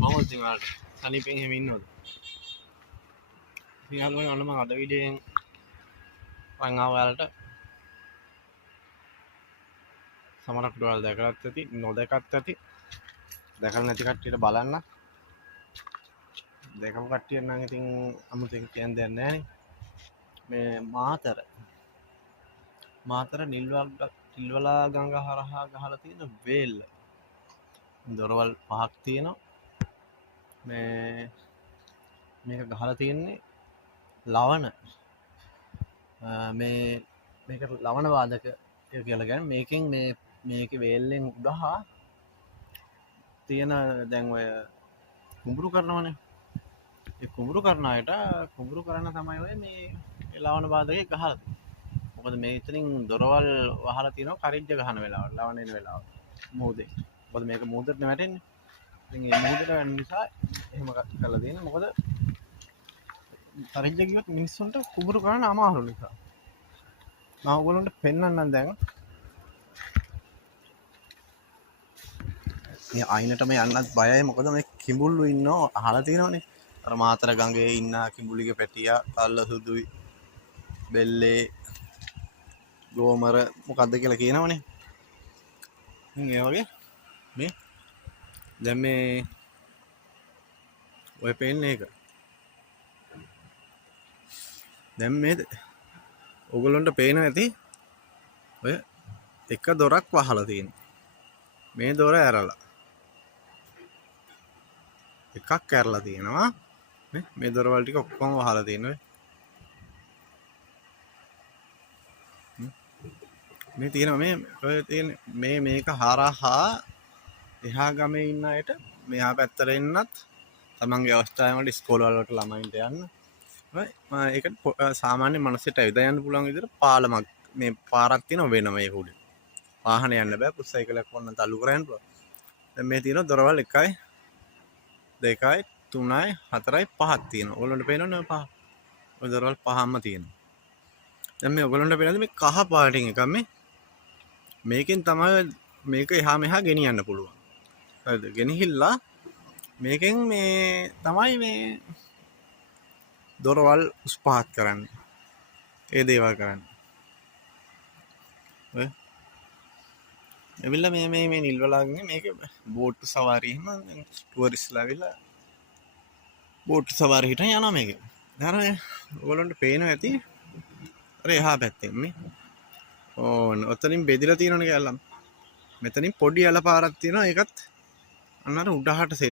කොහොමද ඉතින් ඔයාලට සනීපෙන් එහෙම ඉන්නවද? ඉතින් අහන්න මම අද වීඩියෝෙන් මම ආව ඔයාලට සමහරක් ඔයාලා දැකලත් ඇති නොදැකත් ඇති දැකලා නැති කට්ටියට බලන්න දැකපු කට්ටිය නම් ඉතින් අමුතෙන් කියන්න දෙයක් නැහැ මේ මාතර නිල්වලා ගඟ හරහා ගහලා තියෙන වේල්ල දොරවල් 5ක් තියෙනවා මේක ගහලා තියෙන්නේ ලවණ මේක ලවණ වාදක කියලා කියන්නේ මේකෙන් මේක වේල්ලෙන් උඩහා තියෙන දැන් ඔය කුඹුරු කරනවනේ ඒ කුඹුරු කරන අයට කුඹුරු කරන්න තමයි ඔය මේ ලවණ වාදකේ ගහලා තියෙන්නේ. මොකද මේ ඉතින් දොරවල් වහලා තියෙනවා කරිජ්ජ ගහන වෙලාවට ලවණ එන වෙලාවට මොහොතේ. මොකද මේක මොහොතට වැටෙන්නේ. ඉතින් මේ මොහොතට වෙන නිසා එහෙම කරලා තියෙන්නේ. මොකද කරිජ්ජ කිව්වොත් මිනිස්සුන්ට කුඹුරු කරන්න අමාරු නිසා. මම ඔයගොල්ලන්ට පෙන්නන්නම් දැන්. මේ අයිනටම යන්නත් බයයි මොකද මේ කිඹුල්ලු ඉන්නෝ අහලා තියෙනවනේ. අර මාතර ගඟේ ඉන්න කිඹුලිගේ පැටියා තල්ල සුදුයි බෙල්ලේ ගෝමර මොකද්ද කියලා කියනවනේ. ඉතින් ඒ වගේ මේ දැන් මේ ඔය පේන්නේ ඒක. දැන් මේ ඔයගොල්ලන්ට පේනවා ඇති ඔය එක දොරක් වහලා තියෙනවා. මේ දොර ඇරලා එකක් ඇරලා තියෙනවා. මේ දොරවල් ටික ඔක්කොම වහලා තියෙනවා. මේ තියෙනවා ඔය තියෙන මේක හරහා එහා ගමේ ඉන්න අයට මෙහා පැත්තට එන්නත් තමන්ගේ අවස්ථාවෙන් වල ඉස්කෝල වලට ළමයින්ට යන්න. ඒක සාමාන්‍ය මනසට ඇවිදලා යන්න පුළුවන් විදිහට පාලමක් මේ පාරක් තියෙනවා වෙනම ඒක උඩ. වාහන යන්න බෑ පුස් සයිකලයක් වොන්න තල්ලු කරන්න පුළුවන්. දැන් මේ තියෙනවා දොරවල් 1යි 2යි 3යි 4යි 5ක් තියෙනවා. ඔයගොල්ලන්ට පේනවනේ 5. ඔය දොරවල් 5ක්ම තියෙනවා. දැන් මේ ඔයගොල්ලන්ට පේනද මේ කහ පාටින් එකක් මේකෙන් තමයි මේක එහා මෙහා ගෙනියන්න පුළුවන්. හරිද? ගෙනහිල්ලා මේකෙන් මේ තමයි මේ දොරවල් උස් පහත් කරන්නේ. ඒ දේවල් කරන්නේ. ඔය එවිල්ලා මේ නිල්වලාගේ මේක බෝට් සවාරිය එහෙම ටුවරිස්ට්ලා ඇවිල්ලා බෝට් සවාරිය හිටන් යනවා මේක. දැන් ඔයගොල්ලන්ට පේනවා ඇති අර එහා පැත්තෙන් මේ ඕන ඔතනින් බෙදලා තියෙනවනේ කැලලම්. මෙතනින් පොඩි යල පාරක් තියෙනවා ඒකත් අන්න අර උඩහට